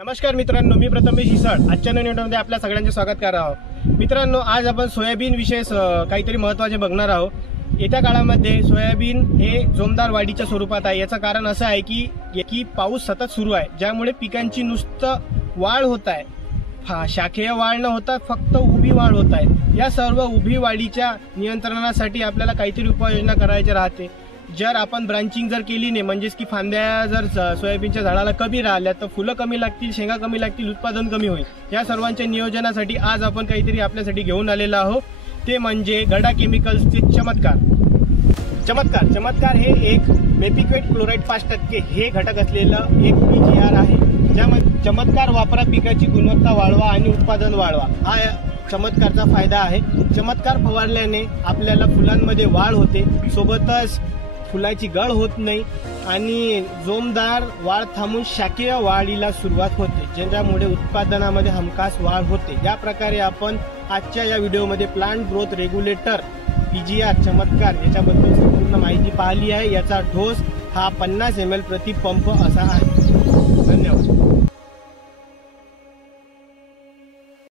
नमस्कार मित्रांनो, मी प्रथमेश हिसाळ आजच्या नवीन व्हिडिओमध्ये आपल्या सगळ्यांचे स्वागत करत आहोत। मित्रांनो, आज आपण सोयाबीन विषयी काहीतरी महत्त्वाचे बघणार आहोत। येत्या काळामध्ये सोयाबीन हे जोमदार वाढीच्या स्वरूपात आहे। याचं कारण असं आहे की पाऊस सतत सुरू आहे, ज्यामुळे पिकांची नुसतं वाढ होत आहे, शाखेय वाढ न होता फक्त उभी वाढ होत आहे। या सर्व उभी वाढीच्या नियंत्रणासाठी आपल्याला काहीतरी उपाययोजना करायची राहते। जर आपण ब्रांचिंग जर केली नाही, म्हणजेच की फांद्या जर सोयाबीनच्या झाडाला कमी राहिल्या तर फुलं कमी लागतील, शेंगा कमी लागतील, उत्पादन कमी होईल। या सर्वांच्या नियोजनासाठी आज आपण काहीतरी आपल्यासाठी घेऊन आलेलो आहोत, ते म्हणजे गडा केमिकल्सचे चमत्कार हे एक मेपिक्वेट क्लोराइड 5% हे घटक असलेलं एक PGR आहे, ज्यामध्ये चमत्कार वापरा, पिकाची गुणवत्ता वाढवा आणि उत्पादन वाढवा हा चमत्कारचा फायदा आहे। चमत्कार फवारल्याने आपल्याला फुलांमध्ये वाढ होते, सोबतच फुलाची गळ होत नाही आणि जोमदार वाढ थांबून शाखीय वाढीला सुरुवात होते, ज्याच्यामुळे उत्पादनामध्ये हमखास वाढ होते। या प्रकारे आपण आजच्या या व्हिडिओमध्ये प्लांट ग्रोथ रेग्युलेटर PGR चमत्कार याच्याबद्दल संपूर्ण माहिती पाहिली आहे। याचा डोस हा 50 ml प्रति पंप असा आहे। धन्यवाद।